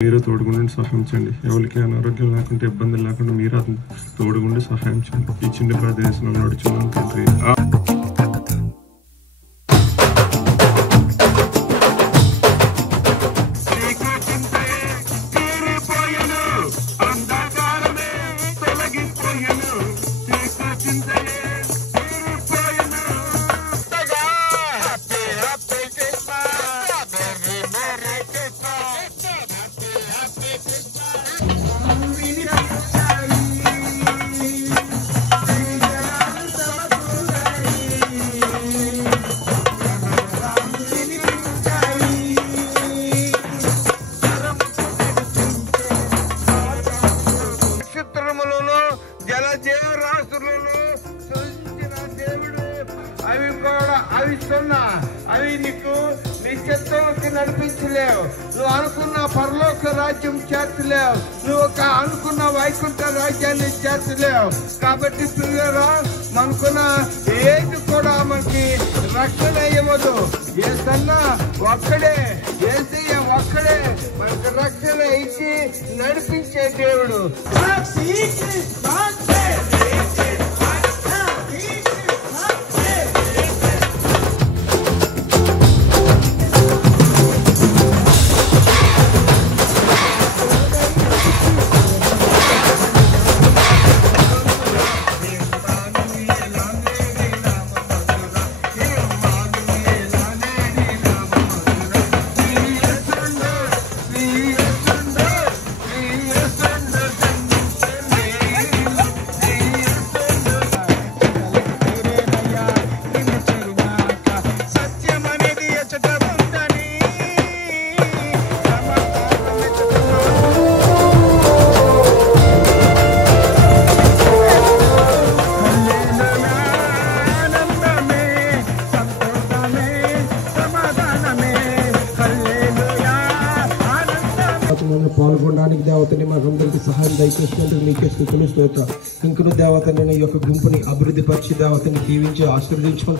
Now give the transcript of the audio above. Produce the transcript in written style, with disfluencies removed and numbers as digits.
మీరు తోడుగుండి సహాయం చేయండి. ఎవరికి అనారోగ్యం లేకుండా ఇబ్బందులు లేకుండా మీరు తోడుగుండి సహాయం చేయండి. ఈ చిన్న ప్రదేశంలో నడుచున్నాం తండ్రి. అవి కూడా అవి నీకు నిశ్చిత్వంకి నడిపించలేవు. నువ్వు అనుకున్న పరలోక రాజ్యం చేర్చలేవు. నువ్వు అనుకున్న వైకుంఠ రాజ్యాన్ని చేర్చలేవు. కాబట్టి ప్రియులారా, మనకున్న ఏది కూడా మనకి రక్షణ ఇవ్వదు. ఏసన్నా ఒక్కడే, ఏసయ్య ఒక్కడే మనకు రక్షణ ఇచ్చి నడిపించే దేవుడు. పాల్గొనడానికి దేవతని మాకందరికి సహాయం దయచేసినందుకు నీకే స్తుతులు స్తోత్రం. ఇంకను దేవతని ఈ యొక్క గుంపుని అభివృద్ధి పరిచి దేవతని దీవించి ఆశీర్వదించుకొని